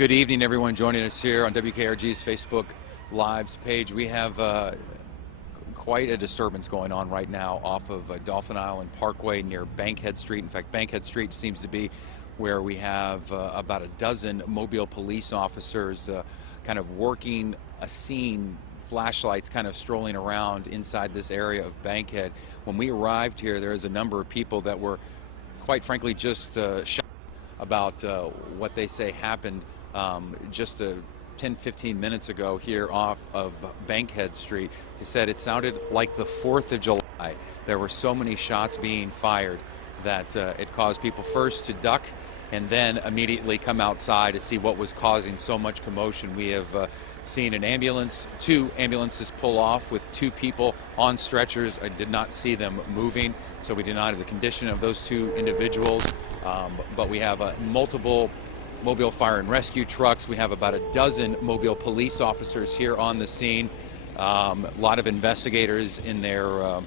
Good evening, everyone joining us here on WKRG's Facebook Lives page. We have quite a disturbance going on right now off of Dauphin Island Parkway near Bankhead Street. In fact, Bankhead Street seems to be where we have about a dozen Mobile police officers kind of working a scene, flashlights kind of strolling around inside this area of Bankhead. When we arrived here, there was a number of people that were, quite frankly, just shocked about what they say happened just 10-15 minutes ago here off of Bankhead Street. He said it sounded like the 4th of July. There were so many shots being fired that it caused people first to duck and then immediately come outside to see what was causing so much commotion. We have seen an ambulance, 2 ambulances pull off with 2 people on stretchers. I did not see them moving, so we did not have the condition of those 2 individuals. But we have multiple Mobile fire and rescue trucks. We have about a dozen Mobile police officers here on the scene. A lot of investigators in their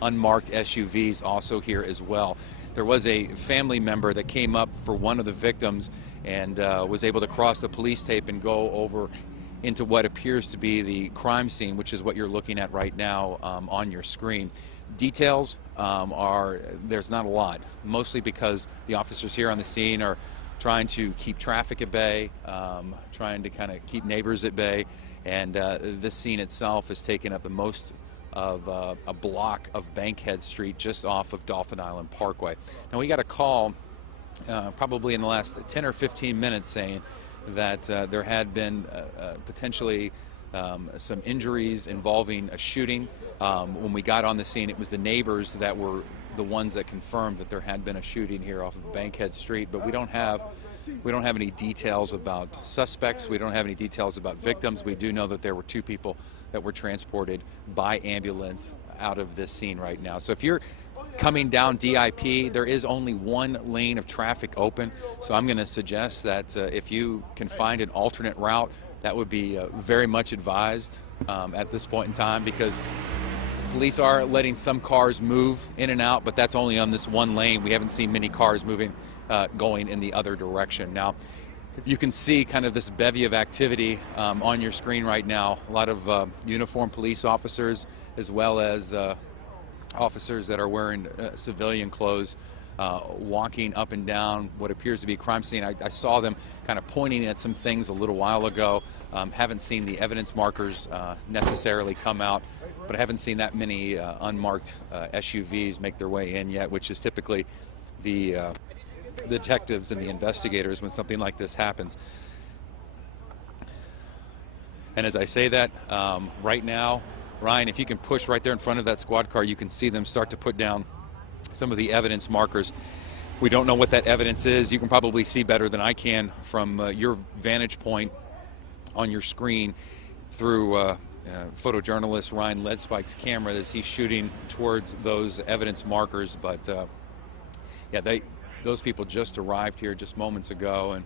unmarked SUVs also here as well. There was a family member that came up for one of the victims and was able to cross the police tape and go over into what appears to be the crime scene, which is what you're looking at right now on your screen. Details there's not a lot, mostly because the officers here on the scene are trying to keep traffic at bay, trying to kind of keep neighbors at bay, and this scene itself has taken up the most of a block of Bankhead Street just off of Dauphin Island Parkway. Now, we got a call probably in the last 10 or 15 minutes saying that there had been potentially some injuries involving a shooting. When we got on the scene, it was the neighbors that were the ones that confirmed that there had been a shooting here off of Bankhead Street, but we don't have any details about suspects. We don't have any details about victims. We do know that there were 2 people that were transported by ambulance out of this scene right now. So if you're coming down DIP, there is only 1 lane of traffic open, so I'm going to suggest that if you can find an alternate route, that would be very much advised at this point in time, because police are letting some cars move in and out, but that's only on this 1 lane. We haven't seen many cars moving, going in the other direction. Now, you can see kind of this bevy of activity on your screen right now. A lot of uniformed police officers, as well as officers that are wearing civilian clothes, walking up and down what appears to be a crime scene. I saw them kind of pointing at some things a little while ago. Haven't seen the evidence markers necessarily come out, but I haven't seen that many unmarked SUVs make their way in yet, which is typically the detectives and the investigators when something like this happens. And as I say that, right now, Ryan, if you can push right there in front of that squad car, you can see them start to put down some of the evidence markers. We don't know what that evidence is. You can probably see better than I can from your vantage point on your screen through photojournalist Ryan Ledspike's camera as he's shooting towards those evidence markers. But yeah, those people just arrived here just moments ago, and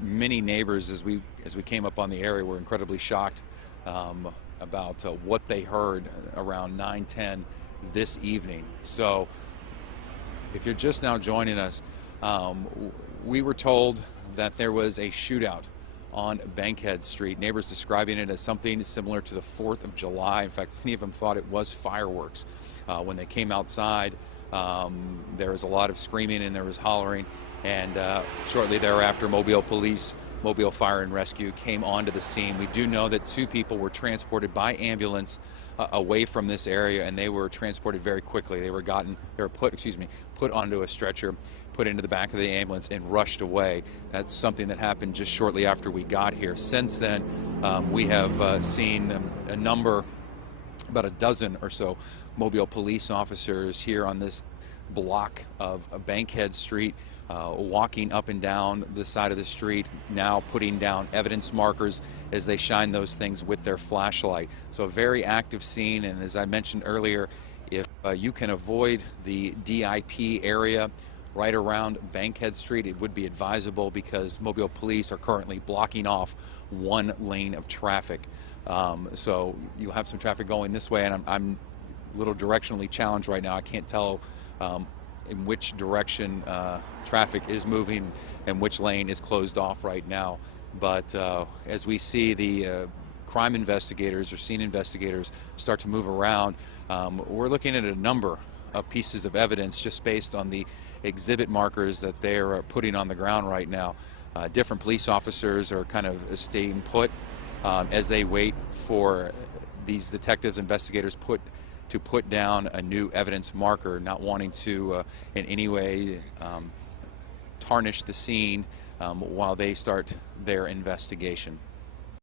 many neighbors as we came up on the area were incredibly shocked about what they heard around 9:10 this evening. So if you're just now joining us, we were told that there was a shootout on Bankhead Street. Neighbors describing it as something similar to the 4th of July. In fact, many of them thought it was fireworks. When they came outside, there was a lot of screaming and there was hollering, and shortly thereafter, Mobile Police, Mobile Fire and Rescue came onto the scene. We do know that 2 people were transported by ambulance away from this area, and they were transported very quickly. They were put onto a stretcher, put into the back of the ambulance, and rushed away. That's something that happened just shortly after we got here. Since then, we have seen a number, about a dozen or so, Mobile police officers here on this block of Bankhead Street, walking up and down the side of the street, now putting down evidence markers as they shine those things with their flashlight. So a very active scene, and as I mentioned earlier, if you can avoid the DIP area right around Bankhead Street, it would be advisable, because Mobile police are currently blocking off 1 lane of traffic. So you'll have some traffic going this way, and I'm a little directionally challenged right now. I can't tell in which direction traffic is moving and which lane is closed off right now. But as we see the crime investigators or scene investigators start to move around, we're looking at a number of pieces of evidence just based on the exhibit markers that they're putting on the ground right now. Different police officers are kind of staying put as they wait for these detectives, investigators to put down a new evidence marker, not wanting to in any way tarnish the scene while they start their investigation.